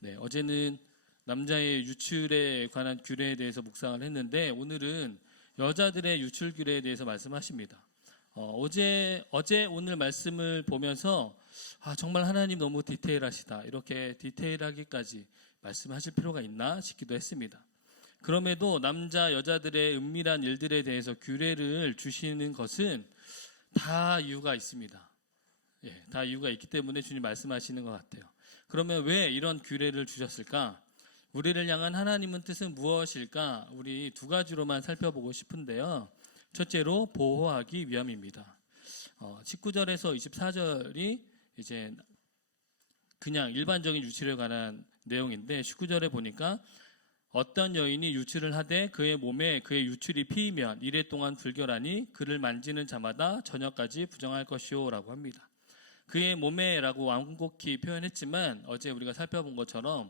네, 어제는 남자의 유출에 관한 규례에 대해서 묵상을 했는데 오늘은 여자들의 유출 규례에 대해서 말씀하십니다. 어제 오늘 말씀을 보면서 정말 하나님 너무 디테일하시다. 이렇게 디테일하기까지 말씀하실 필요가 있나 싶기도 했습니다. 그럼에도 남자 여자들의 은밀한 일들에 대해서 규례를 주시는 것은 다 이유가 있습니다. 예, 다 이유가 있기 때문에 주님 말씀하시는 것 같아요. 그러면 왜 이런 규례를 주셨을까? 우리를 향한 하나님의 뜻은 무엇일까? 우리 두 가지로만 살펴보고 싶은데요. 첫째로 보호하기 위함입니다. 19절에서 24절이 이제 그냥 일반적인 유출에 관한 내용인데 19절에 보니까 어떤 여인이 유출을 하되 그의 몸에 그의 유출이 피이면 이래 동안 불결하니 그를 만지는 자마다 저녁까지 부정할 것이요 라고 합니다. 그의 몸에라고 완곡히 표현했지만 어제 우리가 살펴본 것처럼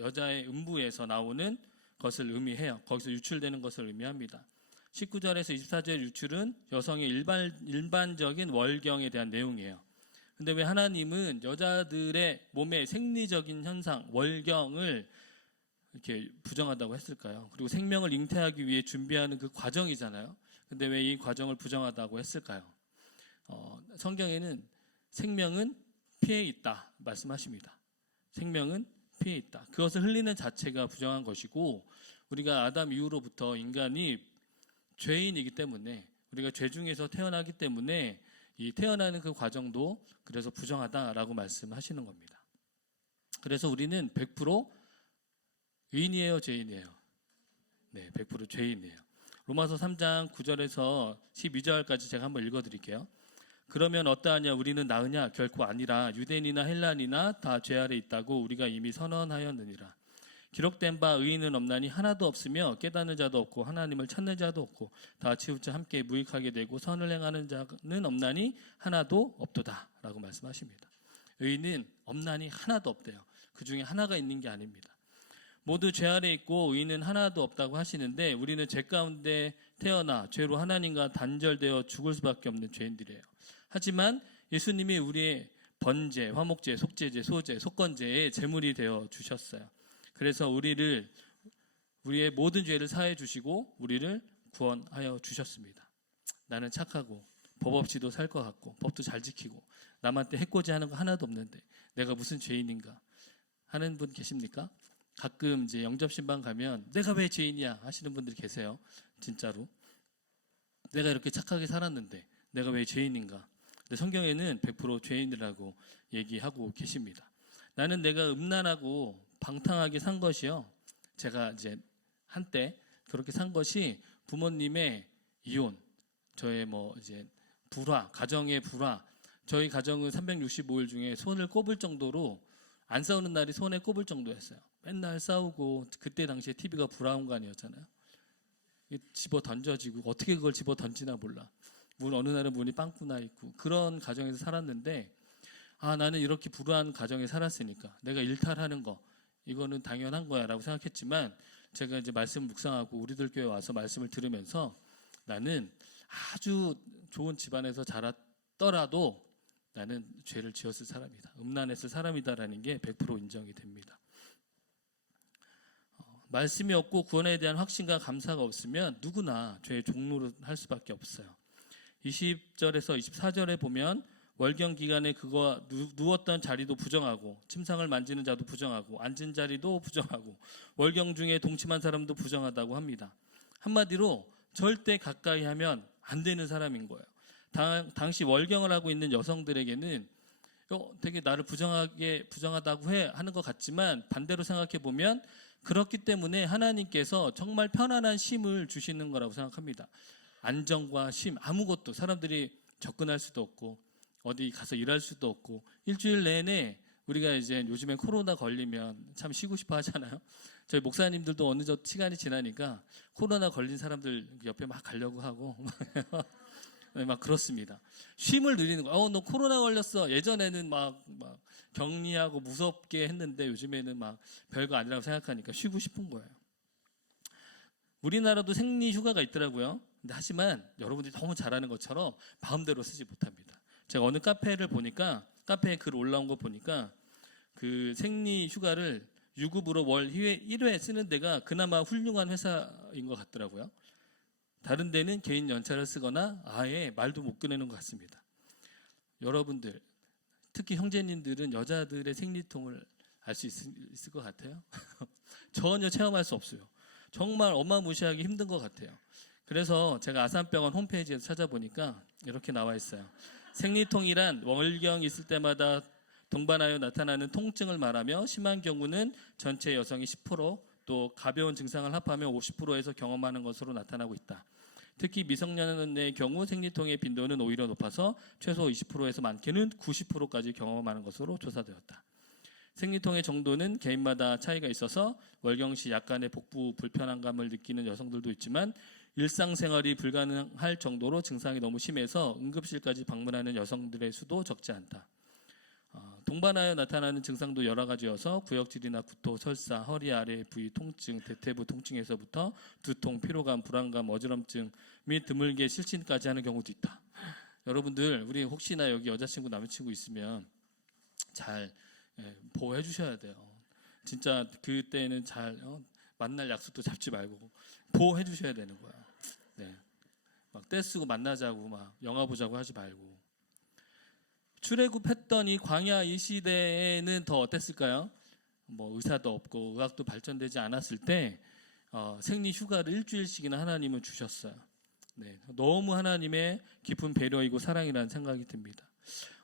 여자의 음부에서 나오는 것을 의미해요. 거기서 유출되는 것을 의미합니다. 19절에서 24절 유출은 여성의 일반적인 월경에 대한 내용이에요. 근데 왜 하나님은 여자들의 몸의 생리적인 현상, 월경을 이렇게 부정하다고 했을까요? 그리고 생명을 잉태하기 위해 준비하는 그 과정이잖아요. 근데 왜 이 과정을 부정하다고 했을까요? 성경에는 생명은 피해 있다 말씀하십니다. 생명은 피해 있다. 그것을 흘리는 자체가 부정한 것이고 우리가 아담 이후로부터 인간이 죄인이기 때문에 우리가 죄 중에서 태어나기 때문에 이 태어나는 그 과정도 그래서 부정하다라고 말씀하시는 겁니다. 그래서 우리는 100% 의인이에요, 죄인이에요? 네, 100% 죄인이에요. 로마서 3장 9절에서 12절까지 제가 한번 읽어드릴게요. 그러면 어떠하냐? 우리는 나으냐? 결코 아니라 유대인이나 헬란이나 다 죄 아래 있다고 우리가 이미 선언하였느니라. 기록된 바 의인은 없나니 하나도 없으며 깨닫는 자도 없고 하나님을 찾는 자도 없고 다 치우쳐 함께 무익하게 되고 선을 행하는 자는 없나니 하나도 없도다 라고 말씀하십니다. 의인은 없나니 하나도 없대요. 그 중에 하나가 있는 게 아닙니다. 모두 죄 아래 있고 의인은 하나도 없다고 하시는데 우리는 죄 가운데 태어나 죄로 하나님과 단절되어 죽을 수밖에 없는 죄인들이에요. 하지만 예수님이 우리의 번제, 화목제, 속죄제, 소제, 속건제의 제물이 되어 주셨어요. 그래서 우리의 모든 죄를 사해 주시고 우리를 구원하여 주셨습니다. 나는 착하고 법 없이도 살 것 같고 법도 잘 지키고 남한테 해코지 하는 거 하나도 없는데 내가 무슨 죄인인가 하는 분 계십니까? 가끔 이제 영접신방 가면 내가 왜 죄인이야 하시는 분들이 계세요. 진짜로. 내가 이렇게 착하게 살았는데 내가 왜 죄인인가? 근데 성경에는 100% 죄인이라고 얘기하고 계십니다. 나는 내가 음란하고 방탕하게 산 것이요. 제가 이제 한때 그렇게 산 것이 부모님의 이혼, 저의 이제 불화, 가정의 불화, 저희 가정은 365일 중에 손을 꼽을 정도로 안 싸우는 날이 손에 꼽을 정도였어요. 맨날 싸우고 그때 당시에 TV가 브라운관이었잖아요. 집어 던져지고 어떻게 그걸 집어 던지나 몰라. 어느 날은 문이 빵꾸 나 있고 그런 가정에서 살았는데 나는 이렇게 불우한 가정에 살았으니까 내가 일탈하는 거 이거는 당연한 거야 라고 생각했지만 제가 이제 말씀 묵상하고 우리들 교회 와서 말씀을 들으면서 나는 아주 좋은 집안에서 자랐더라도 나는 죄를 지었을 사람이다. 음란했을 사람이다라는 게 100% 인정이 됩니다. 말씀이 없고 구원에 대한 확신과 감사가 없으면 누구나 죄의 종로를 할 수밖에 없어요. 20절에서 24절에 보면 월경 기간에 그거 누웠던 자리도 부정하고 침상을 만지는 자도 부정하고 앉은 자리도 부정하고 월경 중에 동침한 사람도 부정하다고 합니다. 한마디로 절대 가까이 하면 안 되는 사람인 거예요. 당시 월경을 하고 있는 여성들에게는 되게 나를 부정하다고 하는 것 같지만 반대로 생각해 보면 그렇기 때문에 하나님께서 정말 편안한 쉼을 주시는 거라고 생각합니다. 안정과 쉼, 아무것도 사람들이 접근할 수도 없고 어디 가서 일할 수도 없고 일주일 내내 우리가 이제 요즘에 코로나 걸리면 참 쉬고 싶어 하잖아요. 저희 목사님들도 어느 정도 시간이 지나니까 코로나 걸린 사람들 옆에 막 가려고 하고 막 그렇습니다. 쉼을 누리는 거. 너 코로나 걸렸어. 예전에는 막 격리하고 무섭게 했는데 요즘에는 막 별거 아니라고 생각하니까 쉬고 싶은 거예요. 우리나라도 생리 휴가가 있더라고요. 근데 하지만 여러분들이 너무 잘하는 것처럼 마음대로 쓰지 못합니다. 제가 어느 카페를 보니까 카페에 글 올라온 거 보니까 그 생리 휴가를 유급으로 월 1회 쓰는 데가 그나마 훌륭한 회사인 것 같더라고요. 다른 데는 개인 연차를 쓰거나 아예 말도 못 꺼내는 것 같습니다. 여러분들, 특히 형제님들은 여자들의 생리통을 알 수 있을 것 같아요? 전혀 체험할 수 없어요. 정말 어마무시하게 힘든 것 같아요. 그래서 제가 아산병원 홈페이지에서 찾아보니까 이렇게 나와 있어요. 생리통이란 월경 있을 때마다 동반하여 나타나는 통증을 말하며 심한 경우는 전체 여성이 10%, 또 가벼운 증상을 합하면 50%에서 경험하는 것으로 나타나고 있다. 특히 미성년의 경우 생리통의 빈도는 오히려 높아서 최소 20%에서 많게는 90%까지 경험하는 것으로 조사되었다. 생리통의 정도는 개인마다 차이가 있어서 월경 시 약간의 복부 불편함을 느끼는 여성들도 있지만 일상생활이 불가능할 정도로 증상이 너무 심해서 응급실까지 방문하는 여성들의 수도 적지 않다. 동반하여 나타나는 증상도 여러 가지여서 구역질이나 구토, 설사, 허리 아래 부위 통증, 대퇴부 통증에서부터 두통, 피로감, 불안감, 어지럼증 및 드물게 실신까지 하는 경우도 있다. 여러분들, 우리 혹시나 여기 여자친구, 남자친구 있으면 잘 보호해 주셔야 돼요. 진짜 그때는 잘 만날 약속도 잡지 말고 보호해 주셔야 되는 거야. 네. 막 떼쓰고 만나자고 막 영화 보자고 하지 말고. 출애굽했던 이 광야 이 시대에는 더 어땠을까요? 뭐 의사도 없고 의학도 발전되지 않았을 때 생리 휴가를 일주일씩이나 하나님은 주셨어요. 네, 너무 하나님의 깊은 배려이고 사랑이라는 생각이 듭니다.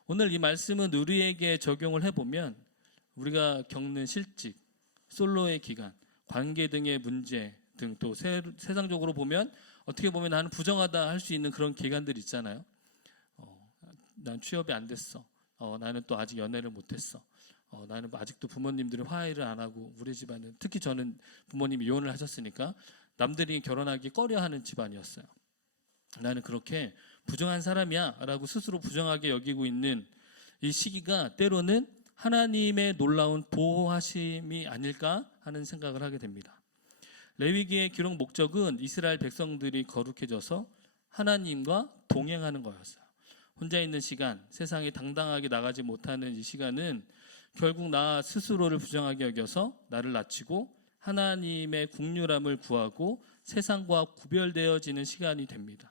오늘 이 말씀은 우리에게 적용을 해보면 우리가 겪는 실직, 솔로의 기간, 관계 등의 문제 등 또 세상적으로 보면 어떻게 보면 나는 부정하다 할 수 있는 그런 기간들 있잖아요. 난 취업이 안 됐어. 나는 또 아직 연애를 못했어. 나는 아직도 부모님들이 화해를 안 하고 우리 집안은 특히 저는 부모님이 이혼을 하셨으니까 남들이 결혼하기 꺼려하는 집안이었어요. 나는 그렇게 부정한 사람이야 라고 스스로 부정하게 여기고 있는 이 시기가 때로는 하나님의 놀라운 보호하심이 아닐까 하는 생각을 하게 됩니다. 레위기의 기록 목적은 이스라엘 백성들이 거룩해져서 하나님과 동행하는 거였어요. 혼자 있는 시간, 세상에 당당하게 나가지 못하는 이 시간은 결국 나 스스로를 부정하게 여겨서 나를 낮추고 하나님의 긍휼함을 구하고 세상과 구별되어지는 시간이 됩니다.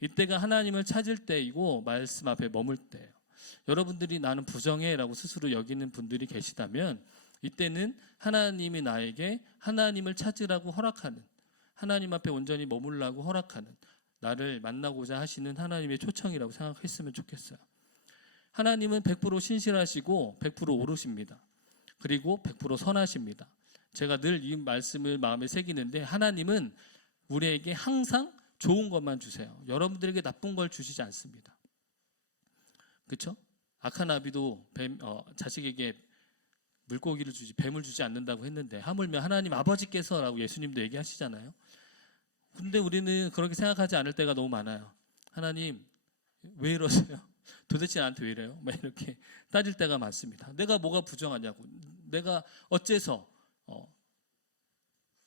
이때가 하나님을 찾을 때이고 말씀 앞에 머물 때예요. 여러분들이 나는 부정해라고 스스로 여기는 분들이 계시다면 이때는 하나님이 나에게 하나님을 찾으라고 허락하는, 하나님 앞에 온전히 머물라고 허락하는, 나를 만나고자 하시는 하나님의 초청이라고 생각했으면 좋겠어요. 하나님은 100% 신실하시고 100% 오르십니다. 그리고 100% 선하십니다. 제가 늘 이 말씀을 마음에 새기는데 하나님은 우리에게 항상 좋은 것만 주세요. 여러분들에게 나쁜 걸 주시지 않습니다. 그렇죠? 악한 아비도 자식에게 물고기를 주지 뱀을 주지 않는다고 했는데 하물며 하나님 아버지께서라고 예수님도 얘기하시잖아요. 근데 우리는 그렇게 생각하지 않을 때가 너무 많아요. 하나님 왜 이러세요? 도대체 나한테 왜 이래요? 막 이렇게 따질 때가 많습니다. 내가 뭐가 부정하냐고, 내가 어째서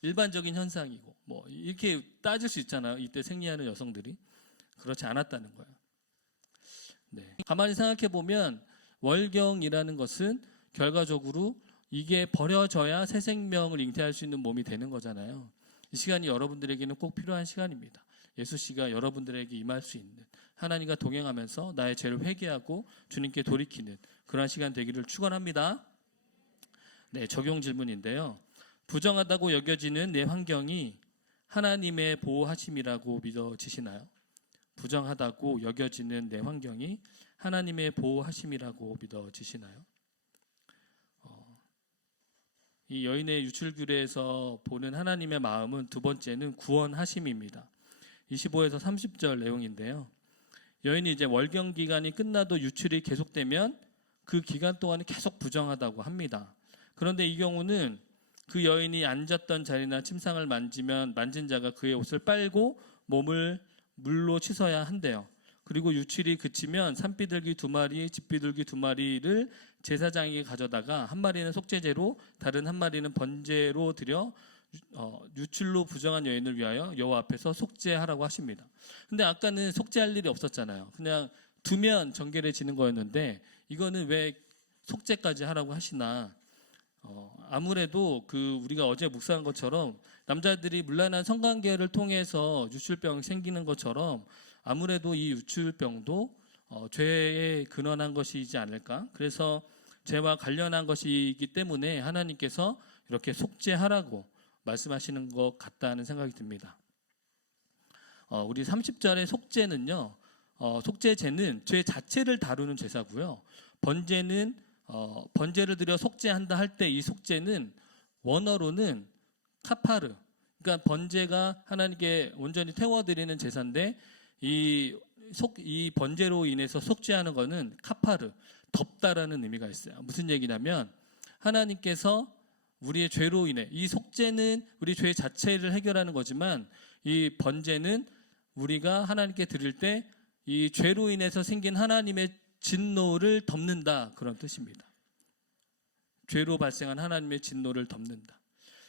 일반적인 현상이고 뭐 이렇게 따질 수 있잖아요. 이때 생리하는 여성들이 그렇지 않았다는 거예요. 네. 가만히 생각해 보면 월경이라는 것은 결과적으로 이게 버려져야 새 생명을 잉태할 수 있는 몸이 되는 거잖아요. 이 시간이 여러분들에게는 꼭 필요한 시간입니다. 예수 씨가 여러분들에게 임할 수 있는, 하나님과 동행하면서 나의 죄를 회개하고 주님께 돌이키는 그런 시간 되기를 축원합니다. 네, 적용 질문인데요. 부정하다고 여겨지는 내 환경이 하나님의 보호하심이라고 믿어지시나요? 부정하다고 여겨지는 내 환경이 하나님의 보호하심이라고 믿어지시나요? 이 여인의 유출규례에서 보는 하나님의 마음은 두 번째는 구원하심입니다. 25에서 30절 내용인데요. 여인이 이제 월경 기간이 끝나도 유출이 계속되면 그 기간 동안은 계속 부정하다고 합니다. 그런데 이 경우는 그 여인이 앉았던 자리나 침상을 만진 자가 그의 옷을 빨고 몸을 물로 씻어야 한대요. 그리고 유출이 그치면 산비둘기 2마리, 집비둘기 2마리를 제사장에게 가져다가 한 마리는 속죄제로 다른 한 마리는 번제로 드려 유출로 부정한 여인을 위하여 여호와 앞에서 속죄하라고 하십니다. 근데 아까는 속죄할 일이 없었잖아요. 그냥 두면 정결해지는 거였는데 이거는 왜 속죄까지 하라고 하시나, 아무래도 우리가 어제 묵상한 것처럼 남자들이 문란한 성관계를 통해서 유출병 생기는 것처럼 아무래도 이 유출병도 죄에 근원한 것이지 않을까. 그래서 죄와 관련한 것이기 때문에 하나님께서 이렇게 속죄하라고 말씀하시는 것 같다는 생각이 듭니다. 우리 30절의 속죄는요, 속죄제는 죄 자체를 다루는 제사고요. 번제는 번제를 드려 속죄한다 할 때 이 속죄는 원어로는 카파르, 그러니까 번제가 하나님께 온전히 태워드리는 제사인데 이 번제로 인해서 속죄하는 것은 카파르, 덮다라는 의미가 있어요. 무슨 얘기냐면 하나님께서 우리의 죄로 인해, 이 속죄는 우리 죄 자체를 해결하는 거지만 이 번제는 우리가 하나님께 드릴 때 이 죄로 인해서 생긴 하나님의 진노를 덮는다, 그런 뜻입니다. 죄로 발생한 하나님의 진노를 덮는다.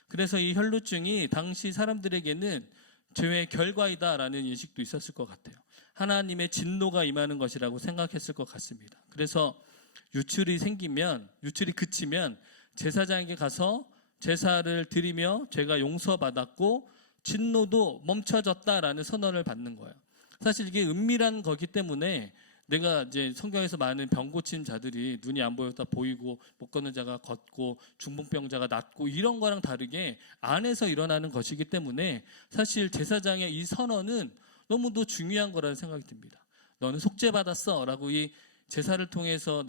그래서 이 혈루증이 당시 사람들에게는 죄의 결과이다라는 인식도 있었을 것 같아요. 하나님의 진노가 임하는 것이라고 생각했을 것 같습니다. 그래서 유출이 그치면 제사장에게 가서 제사를 드리며 죄가 용서받았고 진노도 멈춰졌다라는 선언을 받는 거예요. 사실 이게 은밀한 거기 때문에 내가 이제 성경에서 많은 병 고친 자들이 눈이 안 보였다 보이고 못 걷는 자가 걷고 중풍병자가 낫고 이런 거랑 다르게 안에서 일어나는 것이기 때문에 사실 제사장의 이 선언은 너무도 중요한 거라는 생각이 듭니다. 너는 속죄받았어 라고 이 제사를 통해서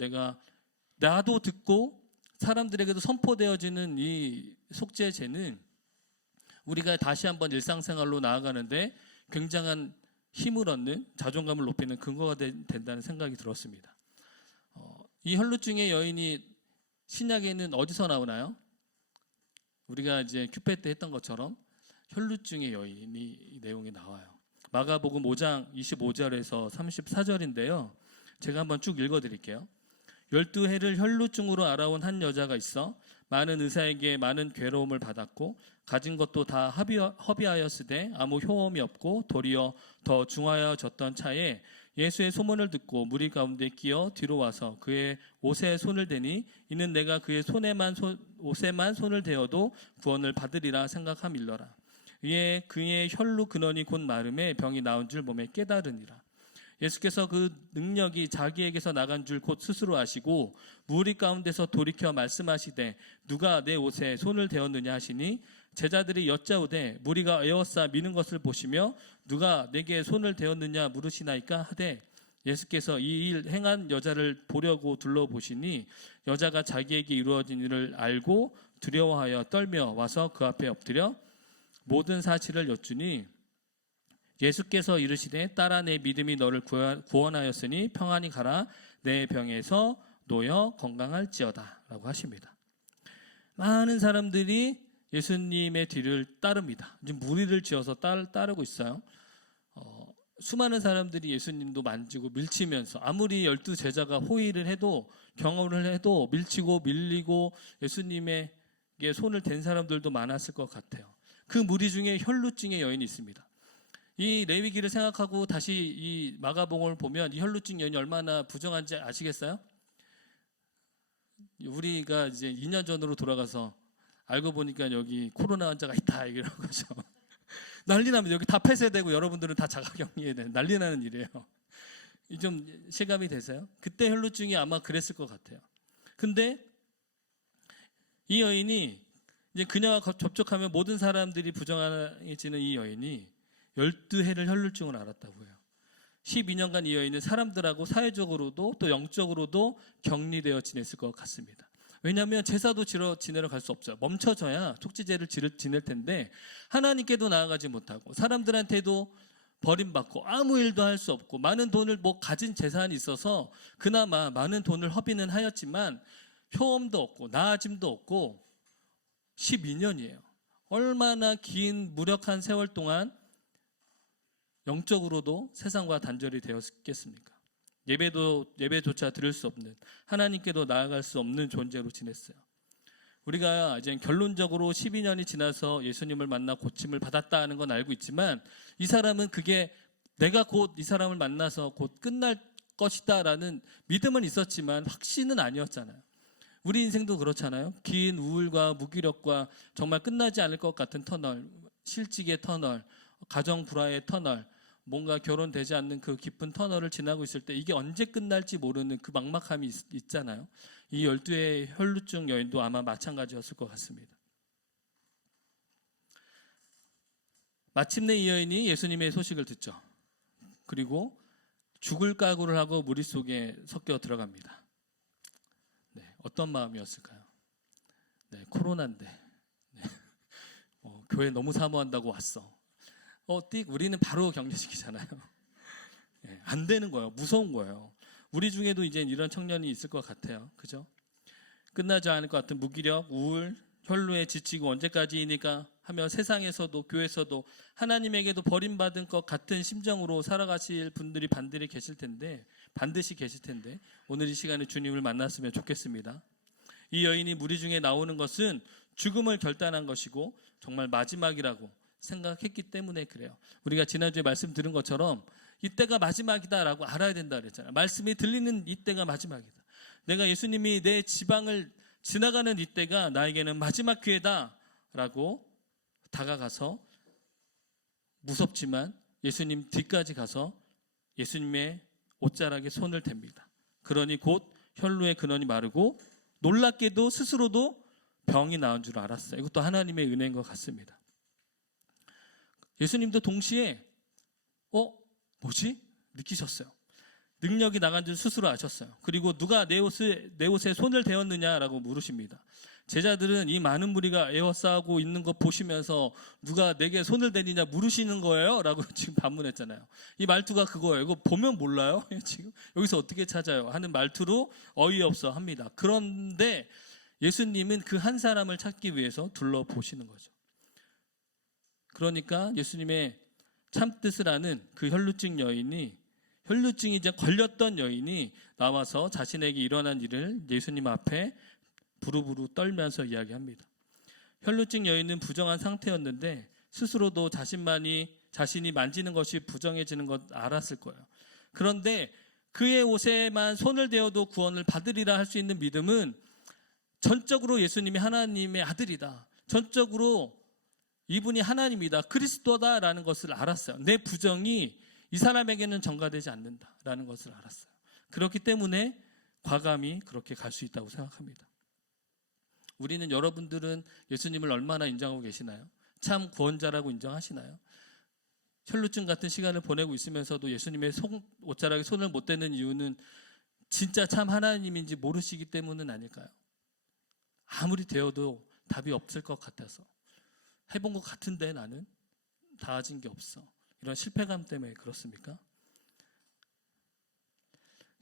나도 듣고 사람들에게도 선포되어지는 이 속죄제는 우리가 다시 한번 일상생활로 나아가는데 굉장한 힘을 얻는, 자존감을 높이는 근거가 된다는 생각이 들었습니다. 이 혈루증의 여인이 신약에는 어디서 나오나요? 우리가 이제 큐페 때 했던 것처럼 혈루증의 여인이 이 내용이 나와요. 마가복음 5장 25절에서 34절인데요. 제가 한번 쭉 읽어드릴게요. 12해를 혈루증으로 알아온 한 여자가 있어 많은 의사에게 많은 괴로움을 받았고 가진 것도 다 허비하였으되 아무 효험이 없고 도리어 더 중하여졌던 차에 예수의 소문을 듣고 무리 가운데 끼어 뒤로 와서 그의 옷에 손을 대니 이는 내가 그의 옷에만 손을 대어도 구원을 받으리라 생각함일러라. 이에 그의 혈루 근원이 곧 마름에 병이 나은 줄 몸에 깨달으니라. 예수께서 그 능력이 자기에게서 나간 줄 곧 스스로 아시고 무리 가운데서 돌이켜 말씀하시되 누가 내 옷에 손을 대었느냐 하시니 제자들이 여짜오되 무리가 에워싸 미는 것을 보시며 누가 내게 손을 대었느냐 물으시나이까 하되 예수께서 이 일 행한 여자를 보려고 둘러보시니 여자가 자기에게 이루어진 일을 알고 두려워하여 떨며 와서 그 앞에 엎드려 모든 사실을 여쭈니 예수께서 이르시되 딸아 내 믿음이 너를 구원하였으니 평안히 가라 내 병에서 놓여 건강할지어다 라고 하십니다. 많은 사람들이 예수님의 뒤를 따릅니다. 지금 무리를 지어서 따르고 있어요. 수많은 사람들이 예수님도 만지고 밀치면서 아무리 12제자가 호의를 해도 경험을 해도 밀치고 밀리고 예수님에게 손을 댄 사람들도 많았을 것 같아요. 그 무리 중에 혈루증의 여인이 있습니다. 이 레위기를 생각하고 다시 이 마가복음을 보면 이 혈루증 여인이 얼마나 부정한지 아시겠어요? 우리가 이제 2년 전으로 돌아가서 알고 보니까 여기 코로나 환자가 있다 이런 거죠. 난리 나면 여기 다 폐쇄되고 여러분들은 다 자가격리해야 되는 난리 나는 일이에요. 좀 실감이 되세요? 그때 혈루증이 아마 그랬을 것 같아요. 근데 이 여인이 이제 그녀와 접촉하면 모든 사람들이 부정해지는 이 여인이 12해를 혈루증을 앓았다고 해요. 12년간 이 여인은 사람들하고 사회적으로도 또 영적으로도 격리되어 지냈을 것 같습니다. 왜냐하면 제사도 지내러 갈 수 없어요. 멈춰져야 속죄제를 지낼 텐데 하나님께도 나아가지 못하고 사람들한테도 버림받고 아무 일도 할 수 없고 많은 돈을 가진 재산이 있어서 그나마 많은 돈을 허비는 하였지만 효험도 없고 나아짐도 없고 12년이에요. 얼마나 긴 무력한 세월 동안 영적으로도 세상과 단절이 되었겠습니까? 예배조차 드릴 수 없는, 하나님께도 나아갈 수 없는 존재로 지냈어요. 우리가 이제 결론적으로 12년이 지나서 예수님을 만나 고침을 받았다는 건 알고 있지만 이 사람은 그게 내가 곧 이 사람을 만나서 곧 끝날 것이다라는 믿음은 있었지만 확신은 아니었잖아요. 우리 인생도 그렇잖아요. 긴 우울과 무기력과 정말 끝나지 않을 것 같은 터널, 실직의 터널, 가정 불화의 터널, 뭔가 결혼되지 않는 그 깊은 터널을 지나고 있을 때 이게 언제 끝날지 모르는 그 막막함이 있잖아요. 이 12의 혈루증 여인도 아마 마찬가지였을 것 같습니다. 마침내 이 여인이 예수님의 소식을 듣죠. 그리고 죽을 각오를 하고 무리 속에 섞여 들어갑니다. 네, 어떤 마음이었을까요? 네, 코로나인데 네. 교회 너무 사모한다고 왔어. 우리는 바로 격려시키잖아요. 네, 안 되는 거예요. 무서운 거예요. 우리 중에도 이제 이런 청년이 있을 것 같아요. 그죠? 끝나지 않을 것 같은 무기력, 우울, 혈루에 지치고 언제까지이니까 하며 세상에서도 교회에서도 하나님에게도 버림받은 것 같은 심정으로 살아가실 분들이 반드시 계실 텐데 오늘 이 시간에 주님을 만났으면 좋겠습니다. 이 여인이 무리 중에 나오는 것은 죽음을 결단한 것이고 정말 마지막이라고 생각했기 때문에 그래요. 우리가 지난주에 말씀 들은 것처럼 이때가 마지막이다라고 알아야 된다 그랬잖아요. 말씀이 들리는 이때가 마지막이다. 내가 예수님이 내 지방을 지나가는 이때가 나에게는 마지막 기회다라고 다가가서 무섭지만 예수님 뒤까지 가서 예수님의 옷자락에 손을 댑니다. 그러니 곧 혈루의 근원이 마르고 놀랍게도 스스로도 병이 나은 줄 알았어요. 이것도 하나님의 은혜인 것 같습니다. 예수님도 동시에 뭐지? 느끼셨어요. 능력이 나간 줄 스스로 아셨어요. 그리고 누가 내 옷에 손을 대었느냐라고 물으십니다. 제자들은 이 많은 무리가 에워싸고 있는 거 보시면서 누가 내게 손을 대느냐 물으시는 거예요? 라고 지금 반문했잖아요. 이 말투가 그거예요. 이거 보면 몰라요? 지금 여기서 어떻게 찾아요? 하는 말투로 어이없어 합니다. 그런데 예수님은 그 한 사람을 찾기 위해서 둘러보시는 거죠. 그러니까 예수님의 참뜻을 아는 그 혈루증이 이제 걸렸던 여인이 나와서 자신에게 일어난 일을 예수님 앞에 부르부르 떨면서 이야기합니다. 혈루증 여인은 부정한 상태였는데 스스로도 자신이 만지는 것이 부정해지는 것 알았을 거예요. 그런데 그의 옷에만 손을 대어도 구원을 받으리라 할 수 있는 믿음은 전적으로 예수님이 하나님의 아들이다. 전적으로 이분이 하나님이다. 그리스도다라는 것을 알았어요. 내 부정이 이 사람에게는 전가되지 않는다라는 것을 알았어요. 그렇기 때문에 과감히 그렇게 갈 수 있다고 생각합니다. 여러분들은 예수님을 얼마나 인정하고 계시나요? 참 구원자라고 인정하시나요? 혈루증 같은 시간을 보내고 있으면서도 예수님의 옷자락에 손을 못 대는 이유는 진짜 참 하나님인지 모르시기 때문은 아닐까요? 아무리 되어도 답이 없을 것 같아서 해본 것 같은데 나는 닿아진 게 없어. 이런 실패감 때문에 그렇습니까?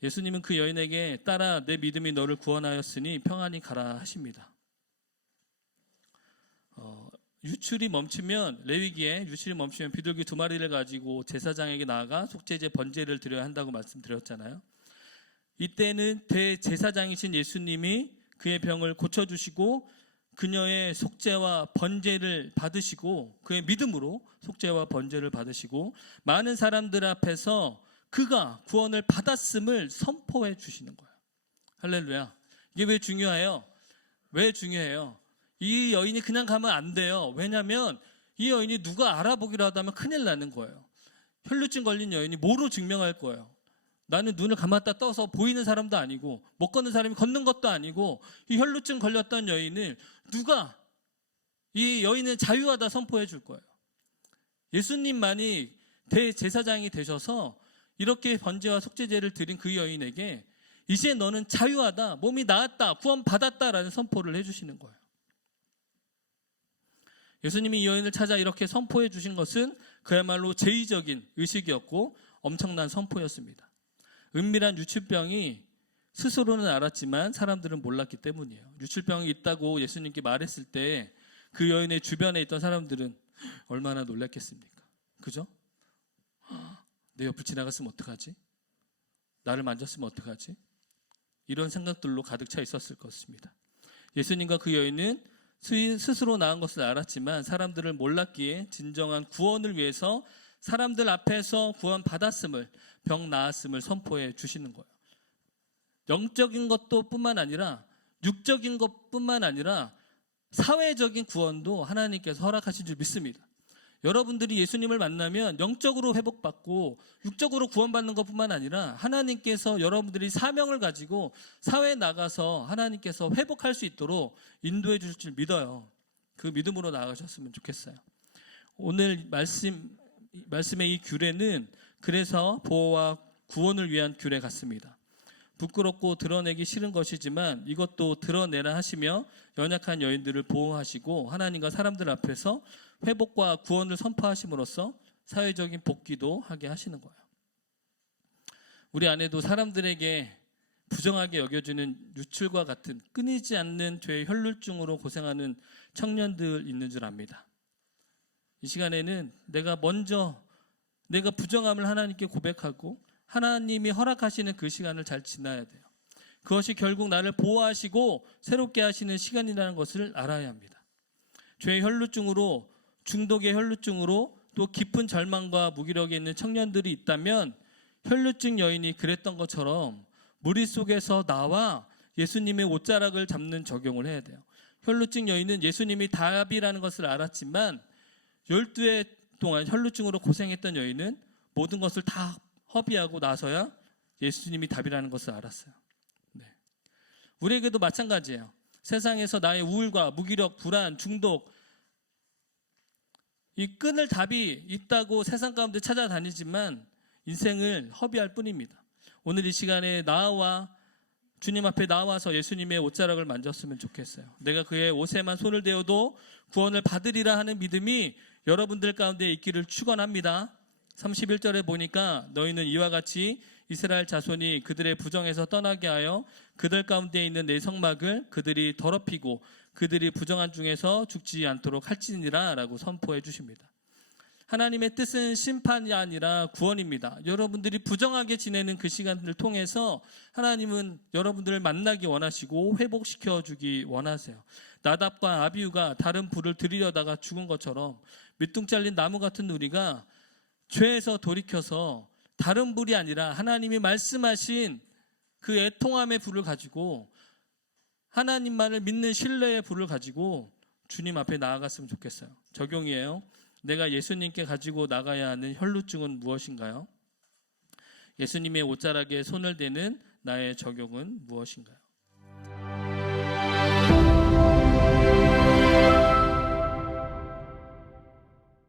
예수님은 그 여인에게 따라 내 믿음이 너를 구원하였으니 평안히 가라 하십니다. 유출이 멈추면 레위기에 유출이 멈추면 비둘기 2마리를 가지고 제사장에게 나아가 속죄제 번제를 드려야 한다고 말씀드렸잖아요. 이때는 대제사장이신 예수님이 그의 병을 고쳐주시고 그녀의 속죄와 번제를 받으시고 그의 믿음으로 속죄와 번제를 받으시고 많은 사람들 앞에서 그가 구원을 받았음을 선포해 주시는 거예요. 할렐루야. 이게 왜 중요해요? 왜 중요해요? 이 여인이 그냥 가면 안 돼요. 왜냐하면 이 여인이 누가 알아보기라도 하면 큰일 나는 거예요. 혈루증 걸린 여인이 뭐로 증명할 거예요? 나는 눈을 감았다 떠서 보이는 사람도 아니고 못 걷는 사람이 걷는 것도 아니고 이 혈루증 걸렸던 여인을 누가 이 여인은 자유하다 선포해 줄 거예요. 예수님만이 대제사장이 되셔서 이렇게 번제와 속죄제를 드린 그 여인에게 이제 너는 자유하다, 몸이 나았다, 구원받았다라는 선포를 해주시는 거예요. 예수님이 이 여인을 찾아 이렇게 선포해 주신 것은 그야말로 제의적인 의식이었고 엄청난 선포였습니다. 은밀한 유출병이 스스로는 알았지만 사람들은 몰랐기 때문이에요. 유출병이 있다고 예수님께 말했을 때 그 여인의 주변에 있던 사람들은 얼마나 놀랐겠습니까? 그죠? 내 옆을 지나갔으면 어떡하지? 나를 만졌으면 어떡하지? 이런 생각들로 가득 차 있었을 것입니다. 예수님과 그 여인은 스스로 나은 것을 알았지만 사람들을 몰랐기에 진정한 구원을 위해서 사람들 앞에서 구원받았음을, 병 나았음을 선포해 주시는 거예요. 영적인 것도 뿐만 아니라 육적인 것뿐만 아니라 사회적인 구원도 하나님께서 허락하신 줄 믿습니다. 여러분들이 예수님을 만나면 영적으로 회복받고 육적으로 구원받는 것뿐만 아니라 하나님께서 여러분들이 사명을 가지고 사회에 나가서 하나님께서 회복할 수 있도록 인도해 주실 줄 믿어요. 그 믿음으로 나아가셨으면 좋겠어요. 오늘 말씀의 이 규례는 그래서 보호와 구원을 위한 규례 같습니다. 부끄럽고 드러내기 싫은 것이지만 이것도 드러내라 하시며 연약한 여인들을 보호하시고 하나님과 사람들 앞에서 회복과 구원을 선포하심으로써 사회적인 복귀도 하게 하시는 거예요. 우리 안에도 사람들에게 부정하게 여겨지는 유출과 같은 끊이지 않는 죄의 혈루증으로 고생하는 청년들 있는 줄 압니다. 이 시간에는 내가 부정함을 하나님께 고백하고 하나님이 허락하시는 그 시간을 잘 지나야 돼요. 그것이 결국 나를 보호하시고 새롭게 하시는 시간이라는 것을 알아야 합니다. 죄의 혈루증으로, 중독의 혈루증으로 또 깊은 절망과 무기력에 있는 청년들이 있다면 혈루증 여인이 그랬던 것처럼 무리 속에서 나와 예수님의 옷자락을 잡는 적용을 해야 돼요. 혈루증 여인은 예수님이 답이라는 것을 알았지만 12해 동안 혈루증으로 고생했던 여인은 모든 것을 다 허비하고 나서야 예수님이 답이라는 것을 알았어요. 네. 우리에게도 마찬가지예요. 세상에서 나의 우울과 무기력, 불안, 중독, 이 끊을 답이 있다고 세상 가운데 찾아다니지만 인생을 허비할 뿐입니다. 오늘 이 시간에 주님 앞에 나와서 예수님의 옷자락을 만졌으면 좋겠어요. 내가 그의 옷에만 손을 대어도 구원을 받으리라 하는 믿음이 여러분들 가운데 있기를 축원합니다. 31절에 보니까 너희는 이와 같이 이스라엘 자손이 그들의 부정에서 떠나게 하여 그들 가운데 있는 내 성막을 그들이 더럽히고 그들이 부정한 중에서 죽지 않도록 할지니라 라고 선포해 주십니다. 하나님의 뜻은 심판이 아니라 구원입니다. 여러분들이 부정하게 지내는 그 시간들을 통해서 하나님은 여러분들을 만나기 원하시고 회복시켜 주기 원하세요. 나답과 아비후가 다른 불을 들이려다가 죽은 것처럼 밑둥 잘린 나무 같은 우리가 죄에서 돌이켜서 다른 불이 아니라 하나님이 말씀하신 그 애통함의 불을 가지고 하나님만을 믿는 신뢰의 불을 가지고 주님 앞에 나아갔으면 좋겠어요. 적용이에요. 내가 예수님께 가지고 나가야 하는 혈루증은 무엇인가요? 예수님의 옷자락에 손을 대는 나의 적용은 무엇인가요?